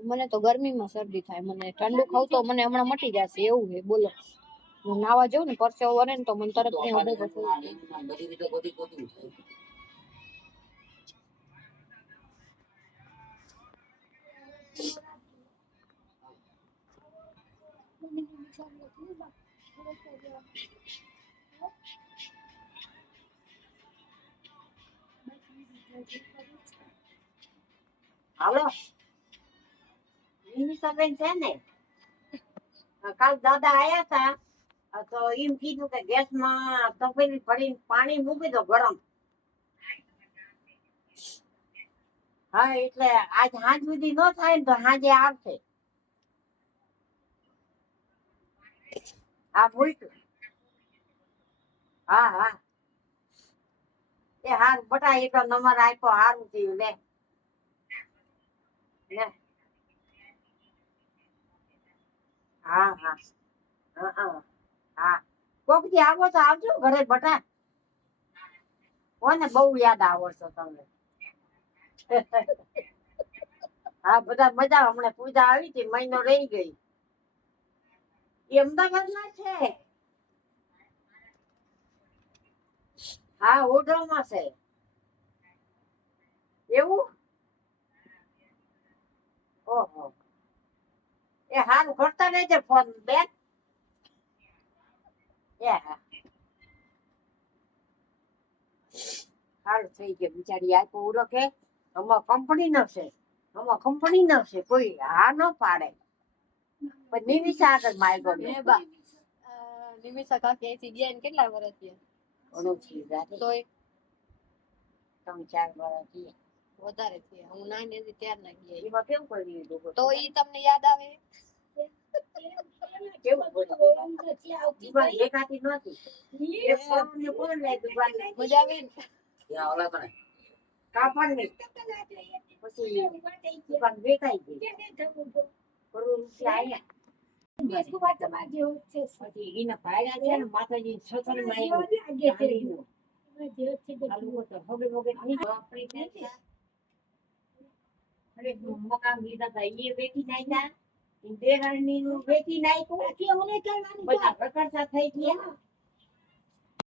મને તો ગરમીમાં શરદી થાય, મને ઠંડુ ખાવ તો મને હમણાં મટી જશે એવું છે. બોલો, હું નાવા જાઉં ને પરસેવો વરે ને તો મને તરત હાલો નિમિષાબેન છે ને, કાલ દાદા આયા હતા તો એમ કીધું કે ગેસમાં તપેલી ભરીને પાણી મૂકી દો ગરમ. હા એટલે આજ સાંજ સુધી ન થાય ને તો સાંજે આવશે. હા મૂક્યું. હા હા એ હાર બટા એક નંબર આપ્યો, હારું થયું લે. હા હા હા કોક દી આવો તો આવજો ઘરે બટા. કોને બહુ યાદ આવો છો તમે. હા બધા મજા. હમણાં પૂજા આવી હતી, મહિનો રહી ગઈ. એ અમદાવાદ માં છે. હા ઓઢવમાં છે. એવું ઓહો એ હારું કરતા રહેજે ફોન બેન. એ હા હારું થઈ ગયું. બિચારી આપ્યો ઓળખે. આમાં કંપની ન છે, આમાં કંપની ન છે, કોઈ હા ન પાડે. પણ નિમિષા આગળ માયગો નિમિષા કાકી અહીંથી ગયા ને કેટલા વર્ષ થયા? તોય 3-4 વર્ષ થયા. વધારે થયા. હું નાની હતી ત્યાર ના ગયા. એમાં કેવું કરી તો ઈ તમને યાદ આવે? કેવું કરી એકાતી નહોતી. એક ફોનને કોણ લે દુકાન મજા આવે ને? યા ઓલા કણે કાપડની પછી દુકાન વેચાઈ ગઈ. કરોડ રૂપિયા આયા. પછી એના ભાઈ છે ને માતાજી સસનમાં આવ્યો. મકાન લીધા હતા એ વેચી નાખ્યા. દેરાણી નું વેચી નાખ્યું. બધા પ્રકરતા થઈ ગયા.